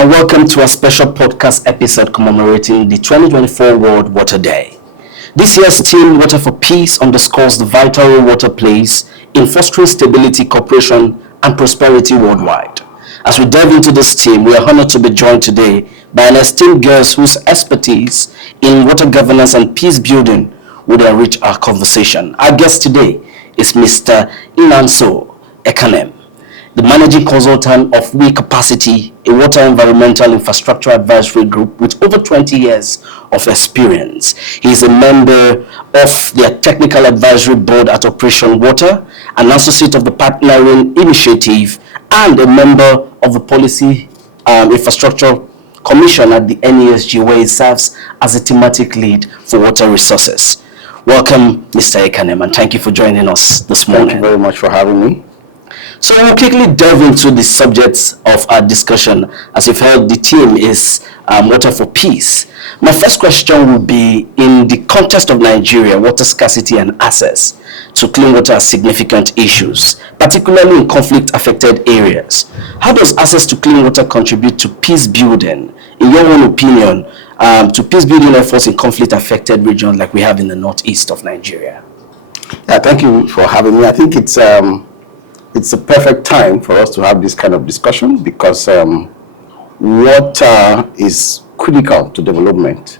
and welcome to a special podcast episode commemorating the 2024 World Water Day. This year's theme, Water for Peace, underscores the vital role water plays in fostering stability, cooperation, and prosperity worldwide. As we delve into this theme, we are honored to be joined today by an esteemed guest whose expertise in water governance and peace building would enrich our conversation. Our guest today is Mr. Nyananso Ekanem, the managing consultant of We Capacity, a water environmental infrastructure advisory group with over 20 years of experience. He is a member of their technical advisory board at Operation Water, an associate of the Partnering Initiative, and a member of the Policy Infrastructure Commission at the NESG, where he serves as a thematic lead for water resources. Welcome, Mr. Ekanem, and thank you for joining us this morning. Thank you very much for having me. So we'll quickly delve into the subjects of our discussion. As you've heard, the theme is Water for Peace. My first question would be, in the context of Nigeria, water scarcity and access to clean water are significant issues, particularly in conflict-affected areas. How does access to clean water contribute to peace building, in your own opinion, to peace building efforts in conflict-affected regions like we have in the northeast of Nigeria? Yeah, thank you for having me. I think it's a perfect time for us to have this kind of discussion because water is critical to development.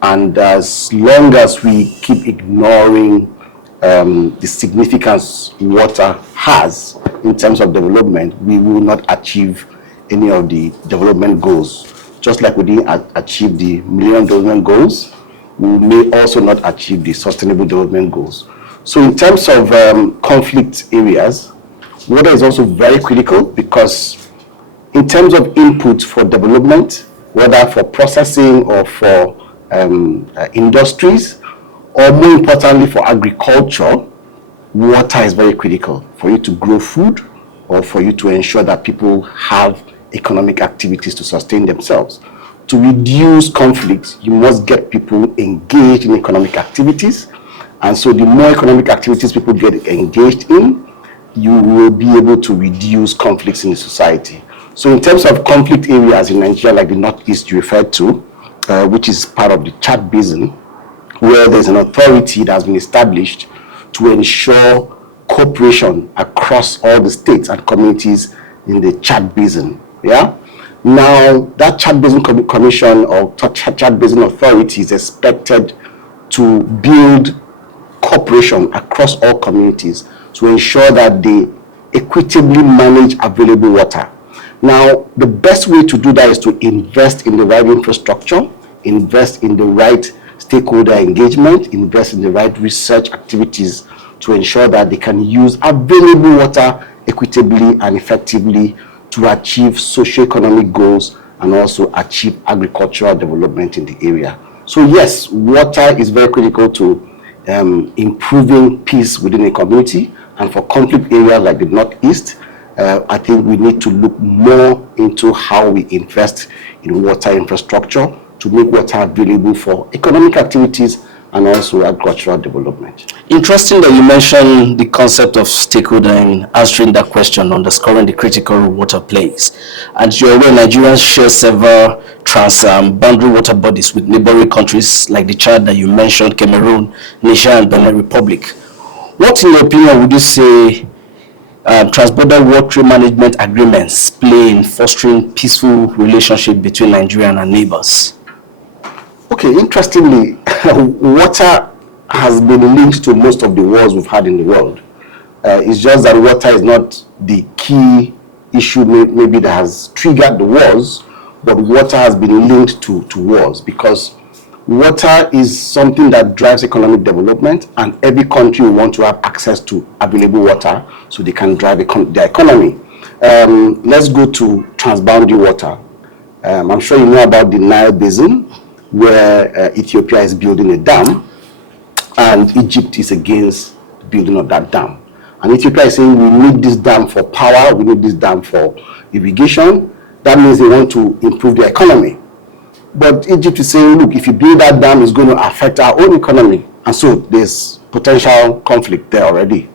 And as long as we keep ignoring the significance water has in terms of development, we will not achieve any of the development goals. Just like we didn't achieve the Millennium Development Goals, we may also not achieve the Sustainable Development Goals. So in terms of conflict areas, water is also very critical because in terms of input for development, whether for processing or for industries, or more importantly for agriculture, water is very critical for you to grow food or for you to ensure that people have economic activities to sustain themselves. To reduce conflicts, you must get people engaged in economic activities. And so the more economic activities people get engaged in, you will be able to reduce conflicts in the society. So in terms of conflict areas in Nigeria, like the Northeast you referred to, which is part of the Chad Basin, where there's an authority that has been established to ensure cooperation across all the states and communities in the Chad Basin. Yeah. Now, that Chad Basin Commission or Chad Basin Authority is expected to build cooperation across all communities to ensure that they equitably manage available water. Now, the best way to do that is to invest in the right infrastructure, invest in the right stakeholder engagement, invest in the right research activities to ensure that they can use available water equitably and effectively to achieve socio-economic goals and also achieve agricultural development in the area. So yes, water is very critical to improving peace within a community. And for conflict areas like the Northeast, I think we need to look more into how we invest in water infrastructure to make water available for economic activities and also agricultural development. Interesting that you mentioned the concept of stakeholder in answering that question, underscoring the critical role water plays. And you're aware, Nigerians share several boundary water bodies with neighboring countries like the Chad that you mentioned, Cameroon, Niger, and Benin Republic. What, in your opinion, would you say transborder water management agreements play in fostering peaceful relationship between Nigeria and our neighbors? Okay, interestingly, water has been linked to most of the wars we've had in the world. It's just that water is not the key issue maybe that has triggered the wars, but water has been linked to wars because water is something that drives economic development, and every country will want to have access to available water so they can drive their economy. Let's go to transboundary water. I'm sure you know about the Nile Basin, where Ethiopia is building a dam, and Egypt is against the building of that dam. And Ethiopia is saying, we need this dam for power, we need this dam for irrigation. That means they want to improve their economy. But Egypt is saying, look, if you build that dam, it's going to affect our own economy. And so there's potential conflict there already.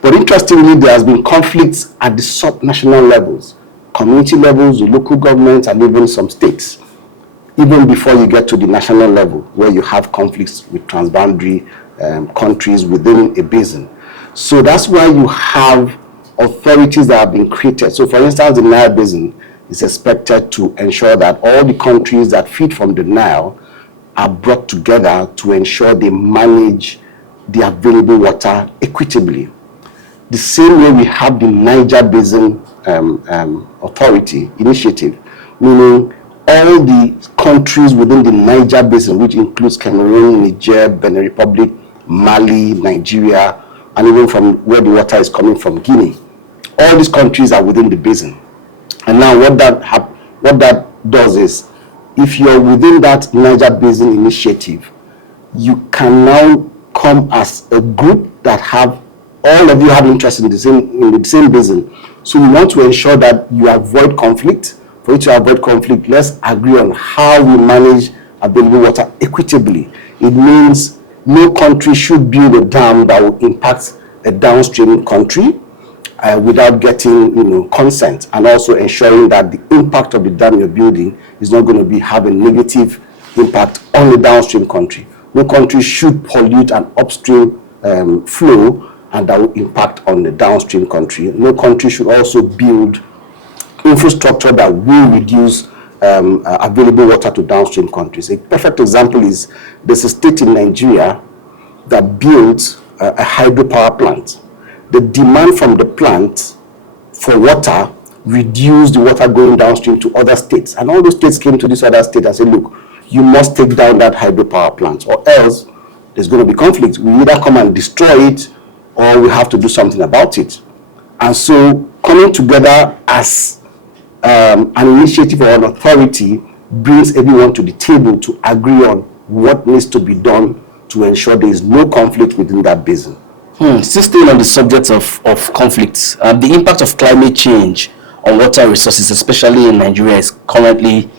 But interestingly, there has been conflicts at the sub-national levels. community levels, the local governments, and even some states, even before you get to the national level, where you have conflicts with transboundary countries within a basin. So that's why you have authorities that have been created. So for instance, the Nile Basin is expected to ensure that all the countries that feed from the Nile are brought together to ensure they manage the available water equitably. The same way we have the Niger Basin Authority initiative, meaning all the countries within the Niger Basin, which includes Cameroon, Niger, Benin Republic, Mali, Nigeria, and even from where the water is coming from, Guinea. All these countries are within the basin. And now what that does is, if you're within that Niger Basin initiative, you can now come as a group that have, all of you have interest in the same basin. So we want to ensure that you avoid conflict. For you to avoid conflict, let's agree on how we manage available water equitably. It means no country should build a dam that will impact a downstream country without getting consent, and also ensuring that the impact of the dam you're building is not going to have a negative impact on the downstream country. No country should pollute an upstream flow and that will impact on the downstream country. No country should also build infrastructure that will reduce available water to downstream countries. A perfect example is, there's a state in Nigeria that built a hydropower plant. The demand from the plant for water reduced the water going downstream to other states. And all those states came to this other state and said, look, you must take down that hydropower plant, or else there's going to be conflict. We either come and destroy it, or we have to do something about it. And so coming together as an initiative or an authority brings everyone to the table to agree on what needs to be done to ensure there is no conflict within that basin. Still staying on the subject of conflicts, the impact of climate change on water resources, especially in Nigeria, is currently,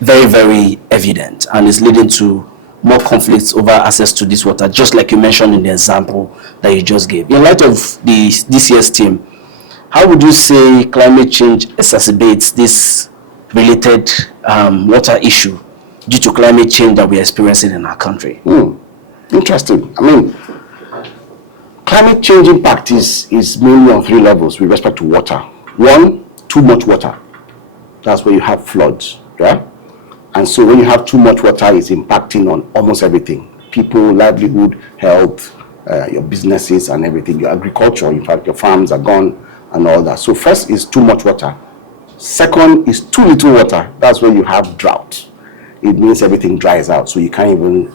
very, very evident, and is leading to more conflicts over access to this water, just like you mentioned in the example that you just gave. In light of this year's theme, how would you say climate change exacerbates this related water issue due to climate change that we are experiencing in our country? Interesting. I mean, climate change impact is mainly on three levels with respect to water. One, too much water. That's where you have floods, yeah? And so when you have too much water, it's impacting on almost everything. People, livelihood, health, your businesses and everything, your agriculture, in fact, your farms are gone and all that. So first is too much water. Second is too little water. That's where you have drought. It means everything dries out, so you can't even,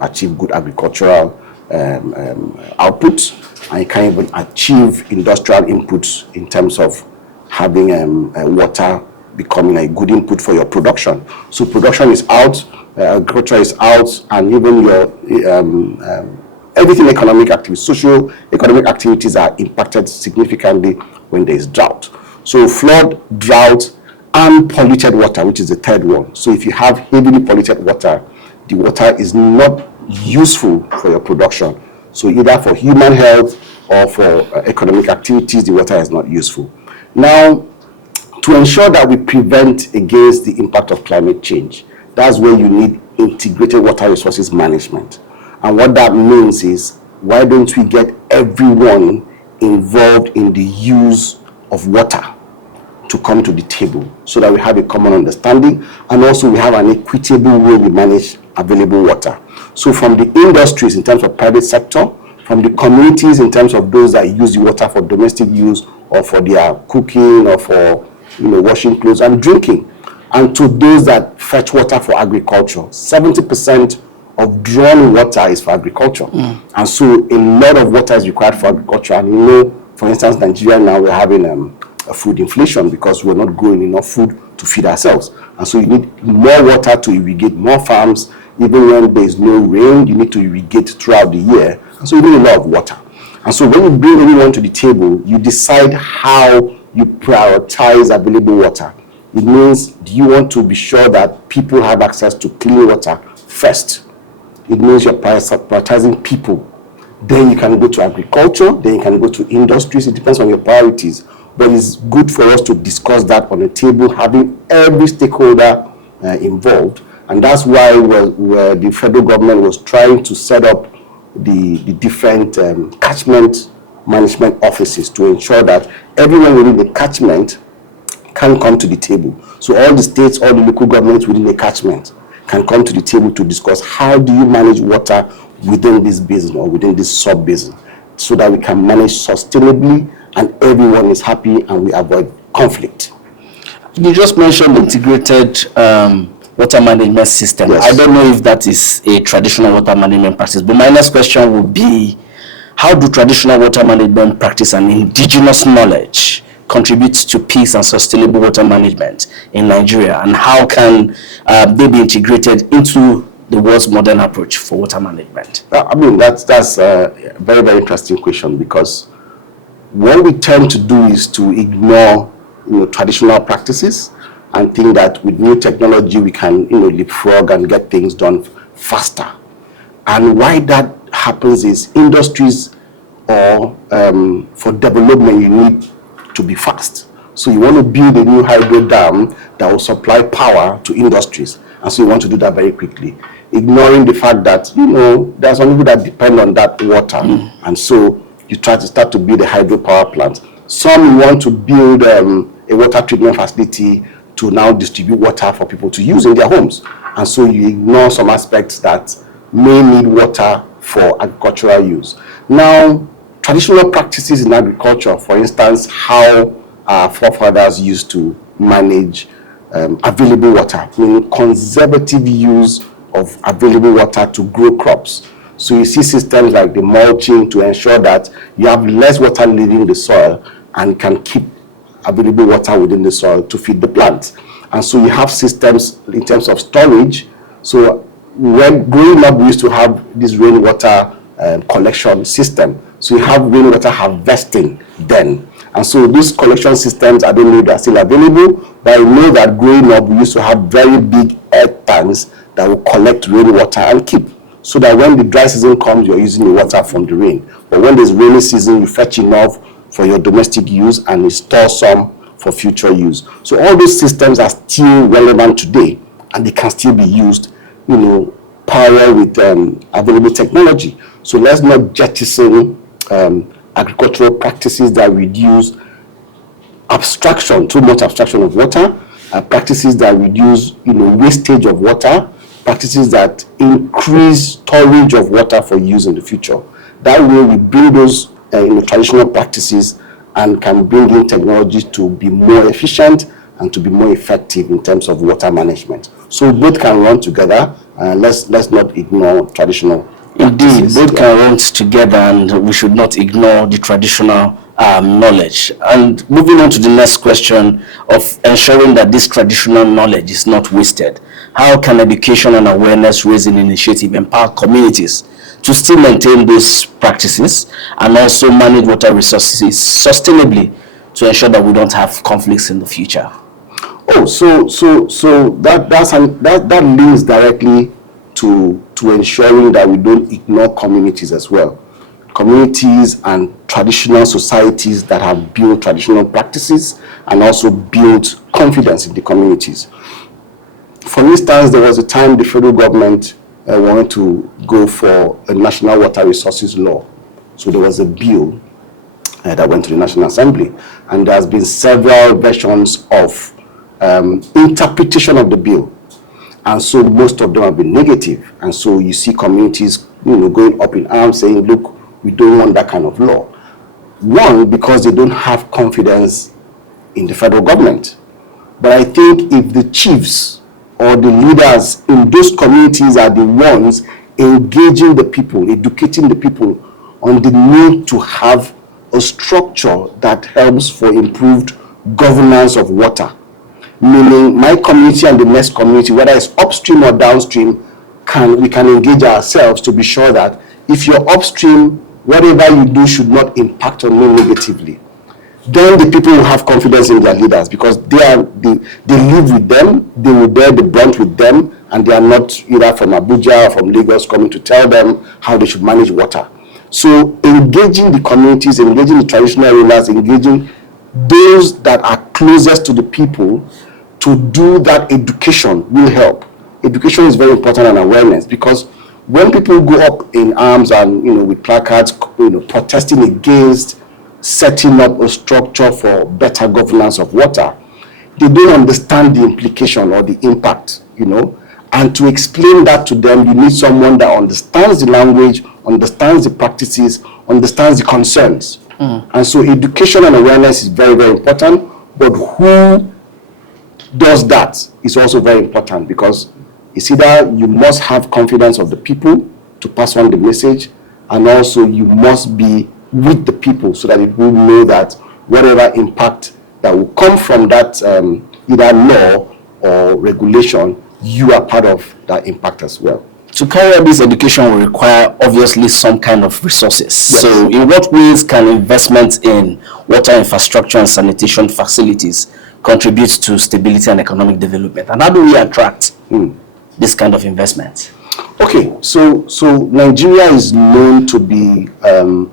achieve good agricultural output, and you can't even achieve industrial inputs in terms of having water becoming a good input for your production. So production is out, agriculture is out, and even your everything economic activities, social economic activities are impacted significantly when there is drought. So flood, drought, and polluted water, which is the third one. So if you have heavily polluted water, the water is not useful for your production. So either for human health or for economic activities, the water is not useful. Now, to ensure that we prevent against the impact of climate change, that's where you need integrated water resources management. And what that means is, why don't we get everyone involved in the use of water to come to the table, so that we have a common understanding, and also we have an equitable way we manage available water. So from the industries in terms of private sector, from the communities in terms of those that use the water for domestic use or for their cooking or for washing clothes and drinking, and to those that fetch water for agriculture. 70% of drawn water is for agriculture. And so a lot of water is required for agriculture. And for instance, Nigeria now, we're having a food inflation because we're not growing enough food to feed ourselves. And so you need more water to irrigate more farms. Even when there's no rain, you need to irrigate throughout the year. And so you need a lot of water. And so when you bring everyone to the table, you decide how you prioritize available water. It means, do you want to be sure that people have access to clean water first? It means you're prioritizing people. Then you can go to agriculture, then you can go to industries. It depends on your priorities. but it's good for us to discuss that on the table, having every stakeholder involved. And that's why where the federal government was trying to set up the different catchment management offices to ensure that everyone within the catchment can come to the table. So all the states, all the local governments within the catchment can come to the table to discuss how do you manage water within this basin or within this sub-basin, so that we can manage sustainably and everyone is happy and we avoid conflict. You just mentioned integrated water management system. Yes. I don't know if that is a traditional water management practice, but my next question would be, how do traditional water management practice and indigenous knowledge contribute to peace and sustainable water management in Nigeria, and how can they be integrated into the world's modern approach for water management? I mean, that's a very, very interesting question, because what we tend to do is to ignore traditional practices and think that with new technology we can leapfrog and get things done faster. And why that happens is industries, or for development, you need to be fast. So you want to build a new hydro dam that will supply power to industries, and so you want to do that very quickly, ignoring the fact that there are some people that depend on that water, and so you try to start to build a hydropower plant. Some want to build a water treatment facility to now distribute water for people to use in their homes, and so you ignore some aspects that may need water for agricultural use. Now, traditional practices in agriculture, for instance, how our forefathers used to manage available water, meaning conservative use of available water to grow crops. So you see systems like the mulching to ensure that you have less water leaving the soil and can keep available water within the soil to feed the plants. And so you have systems in terms of storage. So when growing up, we used to have this rainwater collection system. So you have rainwater harvesting then. And so these collection systems, I don't know if they're still available, but I know that growing up, we used to have very big earth tanks that will collect rainwater and keep, so that when the dry season comes, you're using the water from the rain. But when there's rainy season, you fetch enough for your domestic use and you store some for future use. So all those systems are still relevant today, and they can still be used, parallel with available technology. So let's not jettison agricultural practices that reduce abstraction, too much abstraction of water, practices that reduce wastage of water, practices that increase storage of water for use in the future. That way we bring those traditional practices and can bring in technology to be more efficient and to be more effective in terms of water management. So both can run together, and let's not ignore traditional Indeed, both can run together, and we should not ignore the traditional knowledge. And moving on to the next question of ensuring that this traditional knowledge is not wasted, how can education and awareness raising initiative empower communities to still maintain these practices and also manage water resources sustainably to ensure that we don't have conflicts in the future? Oh, so that links directly to ensuring that we don't ignore communities as well. Communities and traditional societies that have built traditional practices and also built confidence in the communities. For instance, there was a time the federal government wanted to go for a national water resources law. So there was a bill that went to the National Assembly, and there has been several versions of interpretation of the bill. And so most of them have been negative. And so you see communities going up in arms saying, look, we don't want that kind of law. One, because they don't have confidence in the federal government. But I think if the chiefs or the leaders in those communities are the ones engaging the people, educating the people on the need to have a structure that helps for improved governance of water, meaning my community and the next community, whether it's upstream or downstream, we can engage ourselves to be sure that if you're upstream, whatever you do should not impact on me negatively. Then the people will have confidence in their leaders, because they live with them, they will bear the brunt with them, and they are not either from Abuja or from Lagos coming to tell them how they should manage water. So engaging the communities, engaging the traditional rulers, engaging those that are closest to the people to do that education will help. Education is very important, and awareness, because when people go up in arms and with placards protesting against setting up a structure for better governance of water, they don't understand the implication or the impact, and to explain that to them, you need someone that understands the language, understands the practices, understands the concerns. And so education and awareness is very, very important, but who does that is also very important, because it's either you must have confidence of the people to pass on the message, and also you must be with the people so that it will know that whatever impact that will come from that either law or regulation, you are part of that impact as well. To carry out this education will require obviously some kind of resources. Yes. So in what ways can investment in water infrastructure and sanitation facilities contribute to stability and economic development? And how do we attract this kind of investment? Okay, so Nigeria is known to be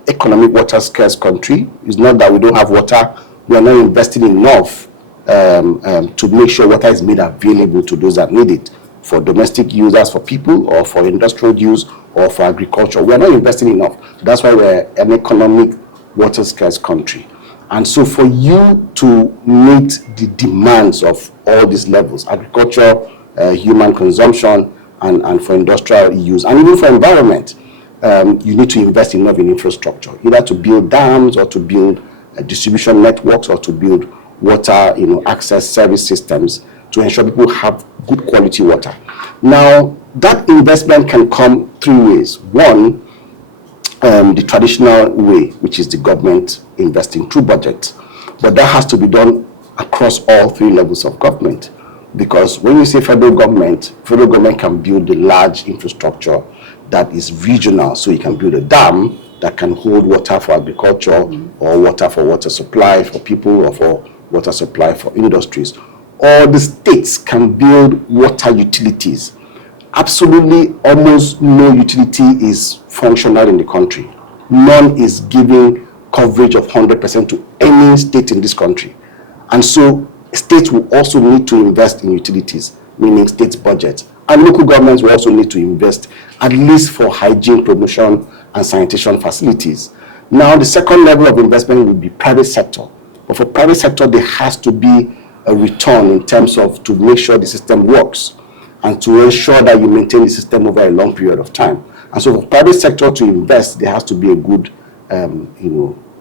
economic water scarce country. It's not that we don't have water. We are not investing enough to make sure water is made available to those that need it, for domestic users, for people, or for industrial use, or for agriculture. We are not investing enough. That's why we're an economic water scarce country. And so for you to meet the demands of all these levels, agriculture, human consumption, and for industrial use, and even for environment, you need to invest enough in infrastructure, either to build dams, or to build distribution networks, or to build water access service systems to ensure people have good quality water. Now, that investment can come three ways. One, the traditional way, which is the government investing through budget. But that has to be done across all three levels of government. Because when you say federal government can build the large infrastructure that is regional. So you can build a dam that can hold water for agriculture, or water for water supply for people, or for water supply for industries. Or the states can build water utilities. Absolutely almost no utility is functional in the country. None is giving coverage of 100% to any state in this country. And so states will also need to invest in utilities, meaning states' budget. And local governments will also need to invest, at least for hygiene promotion and sanitation facilities. Now, the second level of investment will be private sector. But for private sector, there has to be a return in terms of to make sure the system works, and to ensure that you maintain the system over a long period of time. And so for private sector to invest, there has to be a good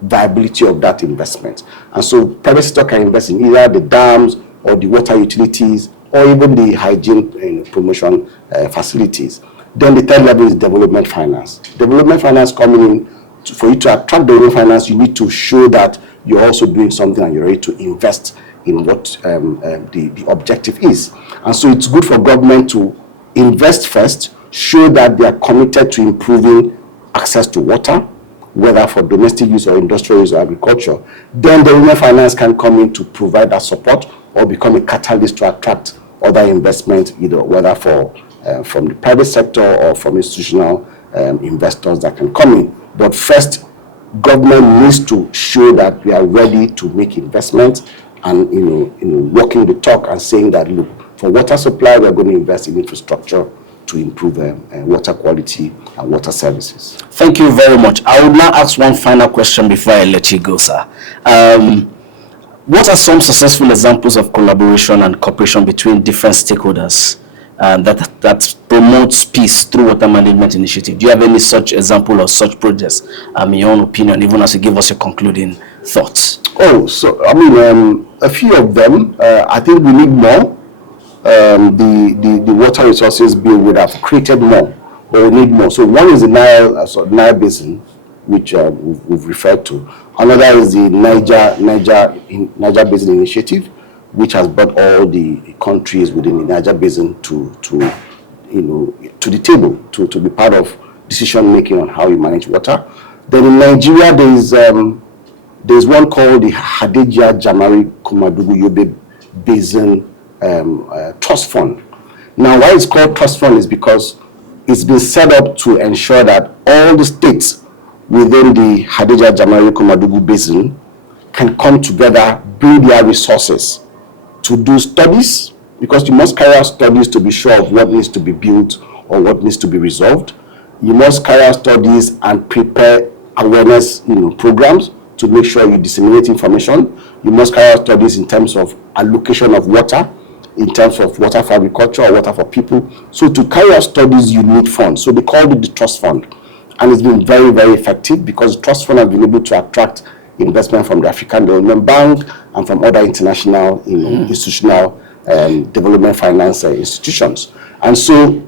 viability of that investment. And so private sector can invest in either the dams, or the water utilities, or even the hygiene promotion facilities. Then the third level is development finance. Development finance coming in, for you to attract development finance, you need to show that you're also doing something and you're ready to invest in what the objective is. And so it's good for government to invest first, show that they are committed to improving access to water, whether for domestic use or industrial use or agriculture. Then development finance can come in to provide that support, or become a catalyst to attract other investment, either whether from the private sector or from institutional investors that can come in. But first, government needs to show that we are ready to make investments, and walking the talk and saying that, look, for water supply, we're going to invest in infrastructure to improve water quality and water services. Thank you very much. I would now ask one final question before I let you go, sir. What are some successful examples of collaboration and cooperation between different stakeholders that promotes peace through water management initiative? Do you have any such example or such projects, in your own opinion, even as you give us your concluding thoughts? Oh, so a few of them. I think we need more. The water resources bill would have created more, but we need more. So one is the Nile Basin, which we've referred to. Another is the Niger Basin Initiative, which has brought all the countries within the Niger Basin to the table to be part of decision making on how you manage water. Then in Nigeria, there's one called the Hadejia Jamari Komadugu Yobe Basin Trust Fund. Now, why it's called Trust Fund is because it's been set up to ensure that all the states within the Hadejia Jamari Komadugu Basin can come together, bring their resources to do studies, because you must carry out studies to be sure of what needs to be built or what needs to be resolved. You must carry out studies and prepare awareness programs to make sure you disseminate information. You must carry out studies in terms of allocation of water, in terms of water for agriculture or water for people. So to carry out studies, you need funds. So they called it the trust fund. And it's been very, very effective because the trust fund has been able to attract investment from the African Development Bank and from other international institutional development finance institutions. And so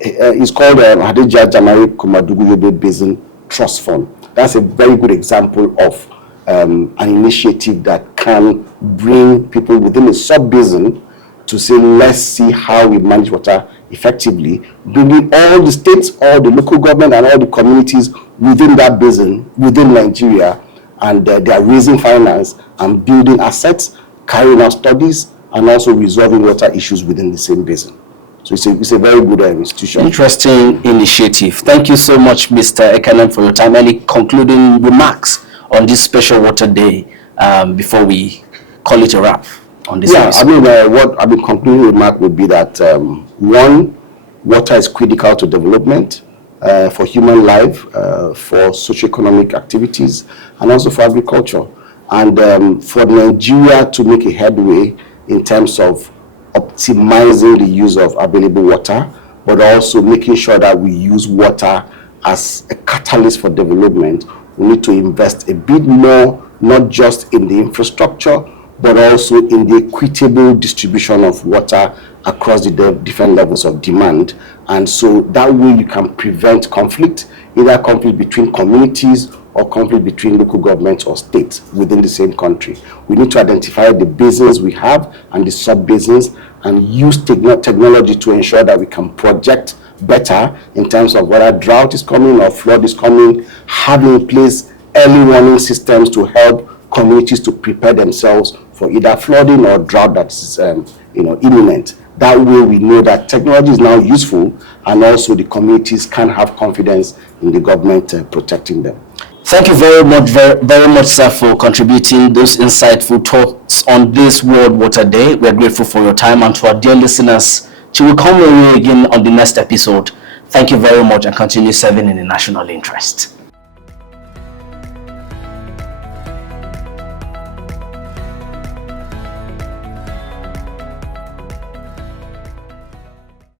it's called Hadija Jamari Komadugu Yobe Basin Trust Fund. That's a very good example of an initiative that can bring people within a sub-basin to say, let's see how we manage water effectively, bringing all the states, all the local government, and all the communities within that basin, within Nigeria, and they are raising finance and building assets, carrying out studies, and also resolving water issues within the same basin. So it's a very good institution. Interesting initiative. Thank you so much, Mr. Ekanem, for your time. Any concluding remarks on this special Water Day before we call it a wrap on this episode? What I mean, concluding remark would be that one, water is critical to development for human life, for socioeconomic activities, and also for agriculture. And for Nigeria to make a headway in terms of optimizing the use of available water, but also making sure that we use water as a catalyst for development, we need to invest a bit more, not just in the infrastructure, but also in the equitable distribution of water across the different levels of demand. And so that way you can prevent conflict, either conflict between communities or conflict between local governments or states within the same country. We need to identify the basins we have and the sub-basins and use technology to ensure that we can project better in terms of whether drought is coming or flood is coming, having in place early warning systems to help communities to prepare themselves for either flooding or drought that's imminent. That way we know that technology is now useful, and also the communities can have confidence in the government protecting them. Thank you very much, sir, for contributing those insightful thoughts on this World Water Day. We're grateful for your time, and to our dear listeners, till we come your way again on the next episode, thank you very much and continue serving in the national interest.